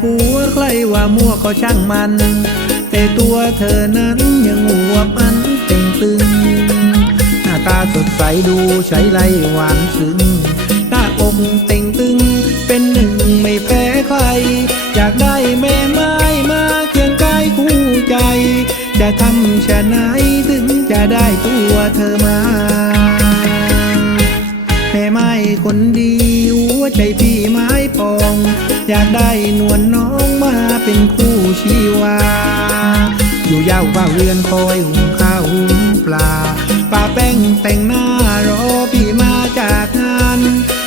ผัวใครว่ามั่วก็ช่างมัน แต่ตัวเธอนั้นยังหัวมันเต่งตึง หน้าตาสดใสดูใช้ไรหวานซึ้งหน้าอกเต่งตึง เป็นหนึ่งไม่แพ้ใคร อยากได้แม่ไม้มาเคียงกายคู่ใจ จะทำชะไหนถึงจะได้ตัวเธอมาแม่ไม้คนดีหัวใจพี่ม้ปองอยากได้นวลน้องมาเป็นคู่ชีวา อยู่ยาวเฝ้าเรือนคอยหุงข้าวหุงปลาป้าแป้งแต่งหน้ารอพี่มาจากงาน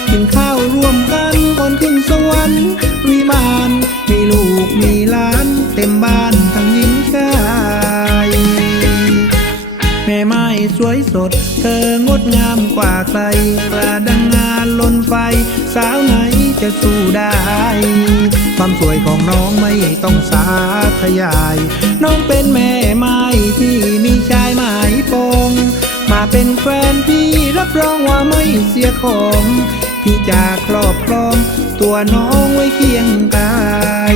กินข้าวร่วมกันบนขึ้นสวรรค์วิมานมีลูกมีหลานเต็มบ้านทั้งหญิงชายแม่ไม้สวยสด เธองดงามกว่าใครกระดังงานลนไฟสาวไหน จะสู้ได้ ความสวยของน้องไม่ต้องสาธยาย น้องเป็นแม่ไม้ที่มีชายหมายปองมาเป็นแฟนพี่รับรองว่าไม่เสียของพี่จะครอบครองตัวน้องไว้เคียงกาย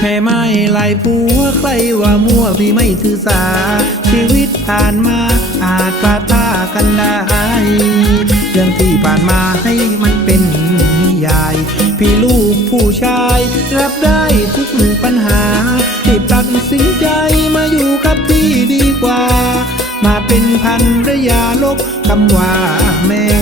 แม่ไม่ไล่ผัวใครว่ามั่วพี่ไม่ถือสา ชีวิตผ่านมาอาจพลาดท่ากันได้ รื่องที่ผ่านมาให้มันเป็นนิยาย พี่ลูกผู้ชาย รับได้ทุกปัญหาที่ตัดสินใจมาอยู่กับพี่ดีกว่า มาเป็นพันรยาลบคำว่าแม่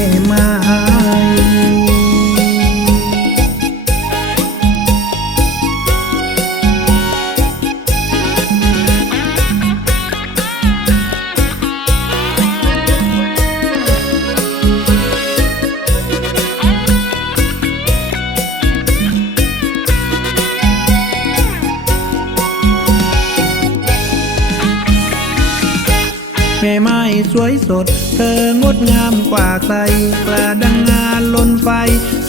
แม่ไม้สวยสด เธองดงามกว่าใครกระดังงานลนไฟ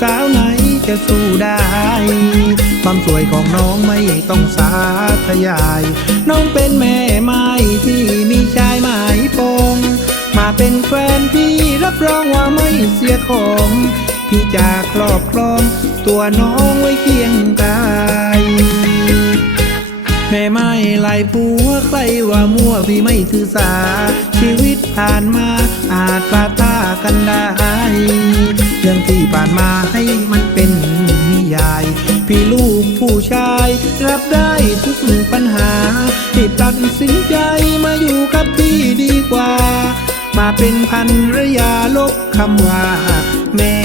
สาวไหนจะสู้ได้ ความสวยของน้องไม่ต้องสาธยาย น้องเป็นแม่ไม้ที่มีชายหมายปองมาเป็นแฟนพี่รับรองว่าไม่เสียของ พี่จะครอบครอง ตัวน้องไว้เคียงกาย ไม่ไล่ผัวใครว่ามั่วพี่ไม่ถือสา ชีวิตผ่านมาอาจพลาท่ากันได้เรื่องที่ผ่านมาให้มันเป็นนิยาย พี่ลูกผู้ชาย รับได้ทุกปัญหาที่ตัดสินใจมาอยู่กับพี่ดีกว่า มาเป็นพันรยาลบคำว่า แม่